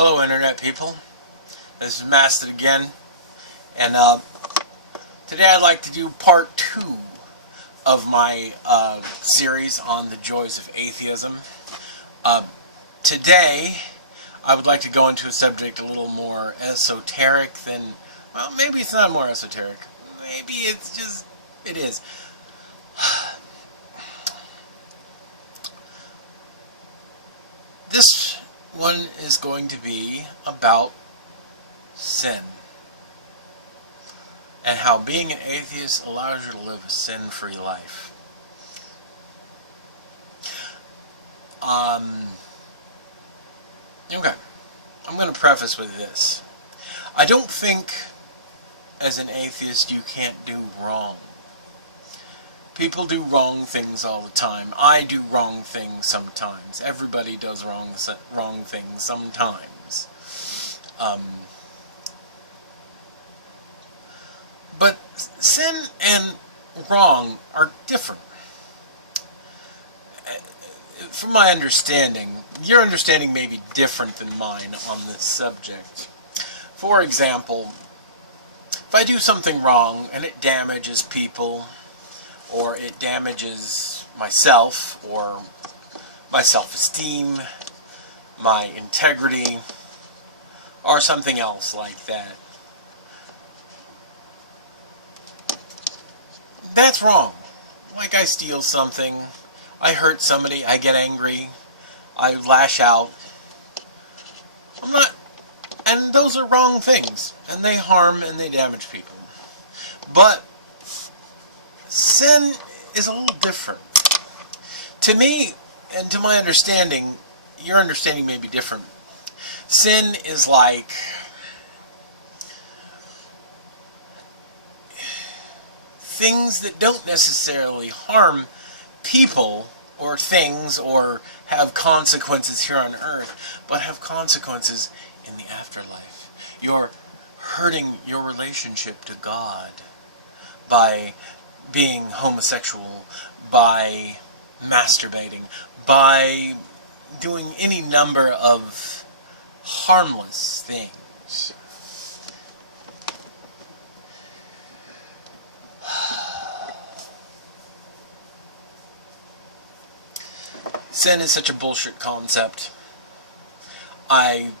Hello Internet people, this is Masted again, and today I'd like to do part 2 of my series on the Joys of Atheism. Today I would like to go into a subject a little more esoteric than, well, maybe it's not more esoteric, maybe it's just, it is. This one is going to be about sin and how being an atheist allows you to live a sin-free life. Okay, I'm going to preface with this. I don't think as an atheist you can't do wrong. People do wrong things all the time. I do wrong things sometimes. Everybody does wrong things sometimes. But sin and wrong are different. From my understanding, your understanding may be different than mine on this subject. For example, if I do something wrong and it damages people, or it damages myself, or my self-esteem, my integrity, or something else like that, that's wrong. Like I steal something, I hurt somebody, I get angry, I lash out. And those are wrong things, and they harm and they damage people. But sin is a little different. To me, and to my understanding, your understanding may be different. Sin is like things that don't necessarily harm people or things or have consequences here on earth, but have consequences in the afterlife. You're hurting your relationship to God by being homosexual, by masturbating, by doing any number of harmless things. Sin is such a bullshit concept. I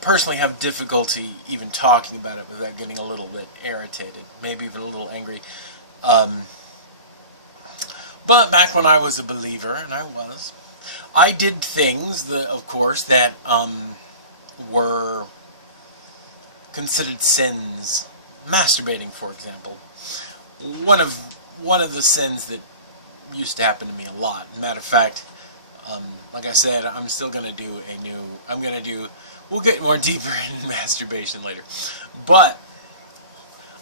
personally have difficulty even talking about it without getting a little bit irritated, maybe even a little angry. But back when I was a believer, and I did things that, of course, that were considered sins. Masturbating, for example, one of the sins that used to happen to me a lot. Matter of fact, like I said, I'm still going to do we'll get more deeper in masturbation later. But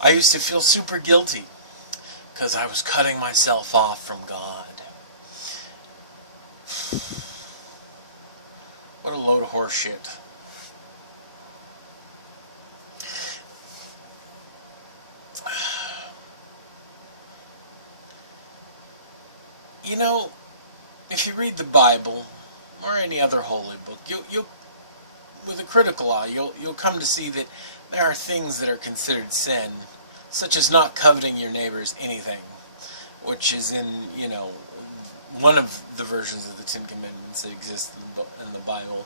I used to feel super guilty because I was cutting myself off from God. What a load of horse shit. You know, if you read the Bible or any other holy book, you'll with a critical eye, you'll come to see that there are things that are considered sin, such as not coveting your neighbor's anything, which is in, one of the versions of the Ten Commandments that exist in the Bible.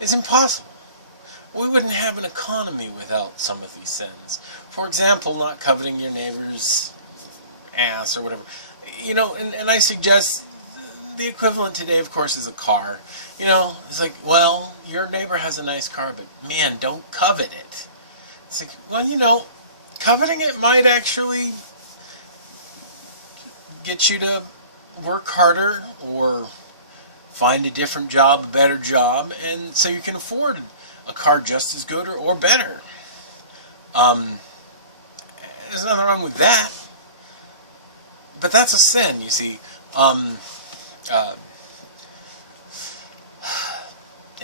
It's impossible. We wouldn't have an economy without some of these sins. For example, not coveting your neighbor's ass or whatever. And I suggest the equivalent today, of course, is a car. It's like, well, your neighbor has a nice car, but man, don't covet it. It's like, well, coveting it might actually get you to work harder or find a different job, a better job, and so you can afford a car just as good or better. There's nothing wrong with that. But that's a sin, you see.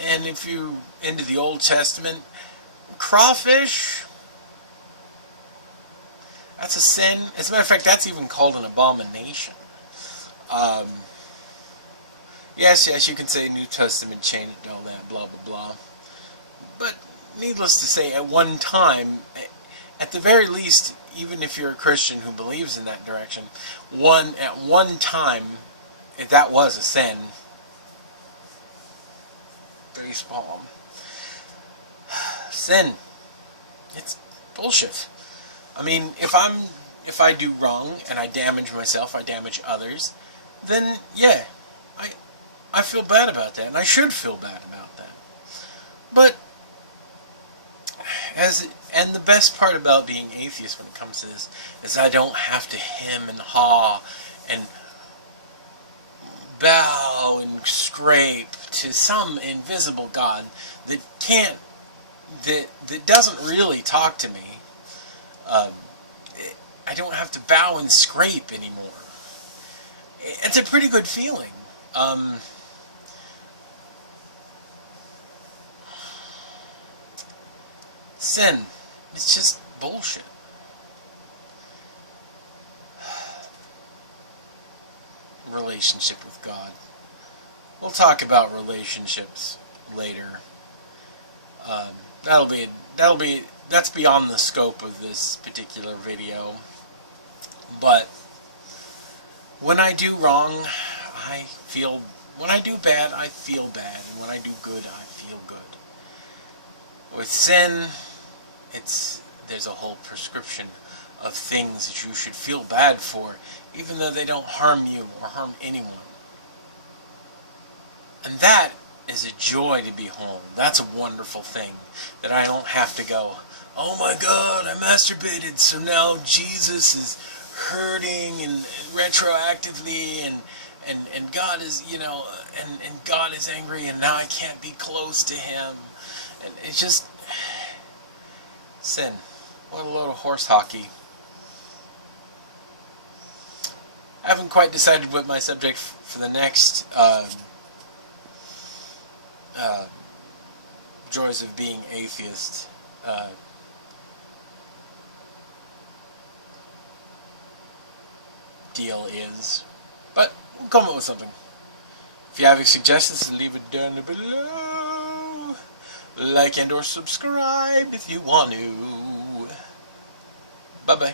And if you into the Old Testament, crawfish, that's a sin. As a matter of fact, that's even called an abomination. Yes, you can say New Testament change and all that, blah, blah, blah. But needless to say, at one time, at the very least, even if you're a Christian who believes in that direction, at one time, if that was a sin, baseball, sin, it's bullshit. I mean, if I do wrong and I damage myself, I damage others, then yeah, I feel bad about that, and I should feel bad about that. But and the best part about being atheist when it comes to this is I don't have to hem and haw and bow and scrape to some invisible God that can't, that doesn't really talk to me. I don't have to bow and scrape anymore. It's a pretty good feeling. Sin, it's just bullshit. Relationship with God. We'll talk about relationships later. That's beyond the scope of this particular video. But when I do wrong, when I do bad, I feel bad. And when I do good, I feel good. With sin, there's a whole prescription of things that you should feel bad for, even though they don't harm you or harm anyone. And that is a joy to behold. That's a wonderful thing, that I don't have to go, oh my God, I masturbated, so now Jesus is hurting and retroactively, and God is, and God is angry, and now I can't be close to Him. And it's just sin. What a load of horse hockey. I haven't quite decided what my subject for the next Joys of Being Atheist deal is, but we'll come up with something. If you have any suggestions, leave it down below. Like and or subscribe if you want to. Bye bye.